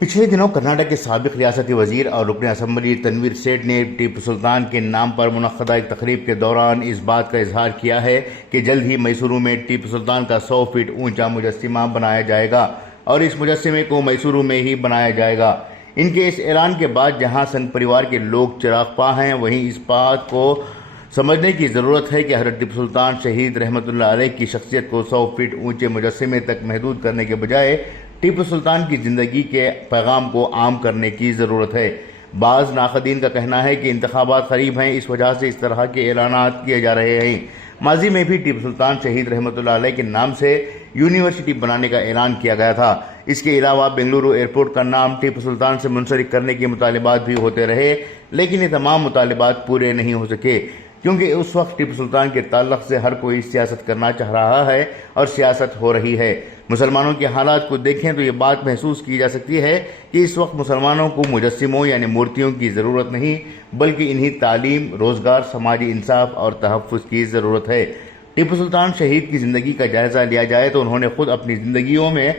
पिछले दिनों कर्नाटक के साबिक रियासती वजीर और रुकन असम्बली तनवीर सेठ ने टीपू सुल्तान के नाम पर मुनक्कदा एक तकरीब के दौरान इस बात का इजहार किया है कि जल्द ही मैसूरू में टीपू सुल्तान का 100 फीट ऊंचा मुजस्सिमा बनाया जाएगा और इस मुजस्सिमे को मैसूरू में ही बनाया जाएगा। इनके इस ऐलान के बाद जहां संघ परिवार के लोग चिरागपा हैं, वहीं इस बात को समझने की ज़रूरत है कि हज़रत टीपू सुल्तान शहीद रहमतुल्लाह अलैह की शख्सियत को 100 फीट ऊंचे मुजस्सिमे तक महदूद करने के बजाय टीपू सुल्तान की ज़िंदगी के पैगाम को आम करने की ज़रूरत है। बाज़ नाक़दीन का कहना है कि इंतखाबात करीब हैं, इस वजह से इस तरह के ऐलानात किए जा रहे हैं। माजी में भी टीपू सुल्तान शहीद रहमतुल्लाह अलैह के नाम से यूनिवर्सिटी बनाने का ऐलान किया गया था। इसके अलावा बेंगलुरु एयरपोर्ट का नाम टीपू सुल्तान से मुंसलिक करने के मुतालिबात भी होते रहे, लेकिन ये तमाम मुतालिबात पूरे नहीं हो सके क्योंकि उस वक्त टीपू सुल्तान के ताल्लुक से हर कोई सियासत करना चाह रहा है और सियासत हो रही है। मुसलमानों के हालात को देखें तो ये बात महसूस की जा सकती है कि इस वक्त मुसलमानों को मुजस्सिमों यानी मूर्तियों की ज़रूरत नहीं, बल्कि इन्हीं तालीम, रोज़गार, समाजी इंसाफ और तहफ़्फ़ुज़ की ज़रूरत है। टीपू सुल्तान शहीद की ज़िंदगी का जायज़ा लिया जाए तो उन्होंने खुद अपनी ज़िंदगियों में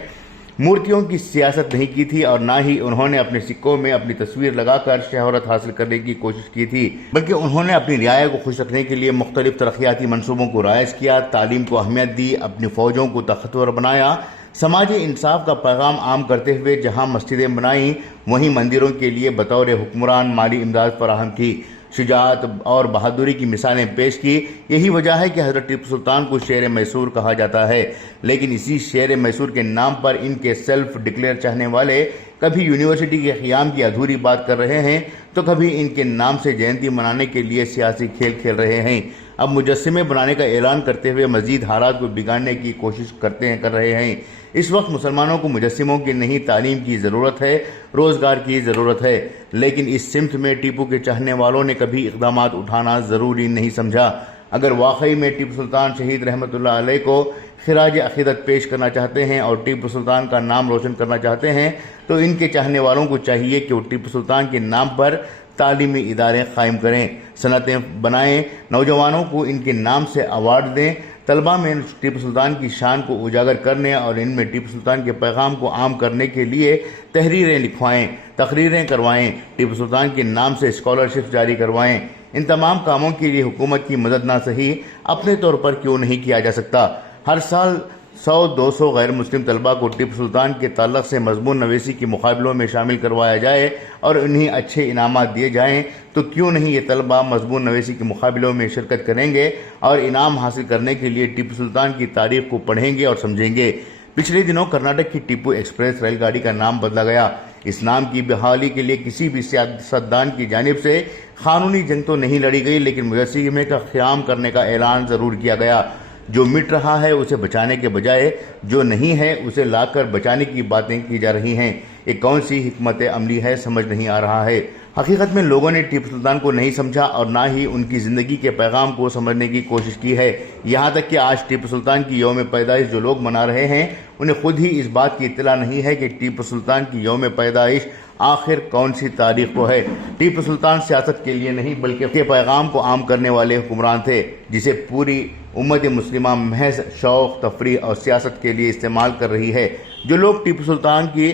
मूर्तियों की सियासत नहीं की थी और ना ही उन्होंने अपने सिक्कों में अपनी तस्वीर लगाकर शहरत हासिल करने की कोशिश की थी, बल्कि उन्होंने अपनी रियाया को खुश रखने के लिए मुख्तलिफ तरक्याती मनसूबों को राइज किया, तालीम को अहमियत दी, अपनी फ़ौजों को ताकतवर बनाया, समाजी इंसाफ का पैगाम आम करते हुए जहाँ मस्जिदें बनाई वहीं मंदिरों के लिए बतौर हुक्मरान माली इमदाद फराहम की, शुजाअत और बहादुरी की मिसालें पेश की। यही वजह है कि हज़रत टीपू सुल्तान को शेर मैसूर कहा जाता है। लेकिन इसी शेर मैसूर के नाम पर इनके सेल्फ डिक्लेयर चाहने वाले कभी यूनिवर्सिटी के क़याम की अधूरी बात कर रहे हैं तो कभी इनके नाम से जयंती मनाने के लिए सियासी खेल खेल रहे हैं। अब मुजस्सिमे बनाने का ऐलान करते हुए मज़ीद हालात को बिगाड़ने की कोशिश कर रहे हैं। इस वक्त मुसलमानों को मुजस्सिमों की नहीं, तालीम की ज़रूरत है, रोज़गार की ज़रूरत है। लेकिन इस सिमत में टीपू के चाहने वालों ने कभी इक़दामात उठाना ज़रूरी नहीं समझा। अगर वाकई में टीपू सुल्तान शहीद रहमतुल्लाह अलैह को खिराज अक़ीदत पेश करना चाहते हैं और टीपू सुल्तान का नाम रोशन करना चाहते हैं तो इनके चाहने वालों को चाहिए कि वो टीपू सुल्तान के नाम पर तालीमी इदारे कायम करें, सनतें बनाएं, नौजवानों को इनके नाम से अवार्ड दें, तलबा में टिपू सुल्तान की शान को उजागर करने और इनमें टिपू सुल्तान के पैगाम को आम करने के लिए तहरीरें लिखवाएं, तकरीरें करवाएं, टिपू सुल्तान के नाम से स्कॉलरशिप जारी करवाएं। इन तमाम कामों के लिए हुकूमत की मदद ना सही अपने तौर पर क्यों नहीं किया जा सकता। हर साल 100-200 गैर मुस्लिम तलबा को टिपू सुल्तान के ताल्लुक से मजमून नवीसी के मुकाबलों में शामिल करवाया जाए और उन्हें अच्छे इनामात दिए जाएं तो क्यों नहीं ये तलबा मजमून नवीसी के मुकाबलों में शिरकत करेंगे और इनाम हासिल करने के लिए टिपू सुल्तान की तारीख को पढ़ेंगे और समझेंगे। पिछले दिनों कर्नाटक की टिपू एक्सप्रेस रेलगाड़ी का नाम बदला गया। इस नाम की बहाली के लिए किसी भी सियासतदान की जानिब से कानूनी जंग तो नहीं लड़ी गई, लेकिन मुजस्सिमे का क़याम करने का ऐलान ज़रूर किया गया। जो मिट रहा है उसे बचाने के बजाय जो नहीं है उसे लाकर बचाने की बातें की जा रही हैं। ये कौन सी हिकमत अमली है, समझ नहीं आ रहा है। हकीकत में लोगों ने टीपू सुल्तान को नहीं समझा और ना ही उनकी ज़िंदगी के पैगाम को समझने की कोशिश की है। यहाँ तक कि आज टीपू सुल्तान की यौम पैदाइश जो लोग मना रहे हैं उन्हें खुद ही इस बात की इत्तला नहीं है कि टीपू सुल्तान की यौम पैदाइश आखिर कौन सी तारीख को है। टीपू सुल्तान सियासत के लिए नहीं बल्कि के पैगाम को आम करने वाले हुक्मरान थे, जिसे पूरी उम्मत मुस्लिमा महज शौक़, तफरीह और सियासत के लिए इस्तेमाल कर रही है। जो लोग टीपू सुल्तान की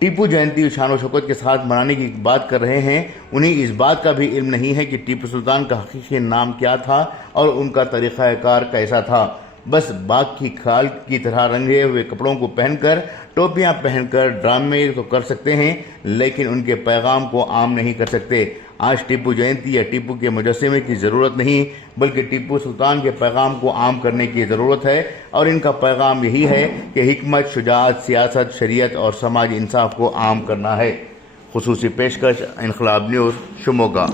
टीपू जयंती शान शौकत के साथ मनाने की बात कर रहे हैं उन्हें इस बात का भी इल्म नहीं है कि टीपू सुल्तान का हकीकी नाम क्या था और उनका तरीक़ाकार कैसा था। बस बाघ की खाल की तरह रंगे हुए कपड़ों को पहनकर, टोपियां पहनकर ड्रामे तो कर सकते हैं, लेकिन उनके पैगाम को आम नहीं कर सकते। आज टीपू जयंती या टीपू के मुजस्सिमे की ज़रूरत नहीं, बल्कि टीपू सुल्तान के पैगाम को आम करने की ज़रूरत है और इनका पैगाम यही है कि हिकमत, शुजाअत, सियासत, शरीयत और समाजी इंसाफ को आम करना है। खुसूसी पेशकश इनकलाब न्यूज़, शिमोगा।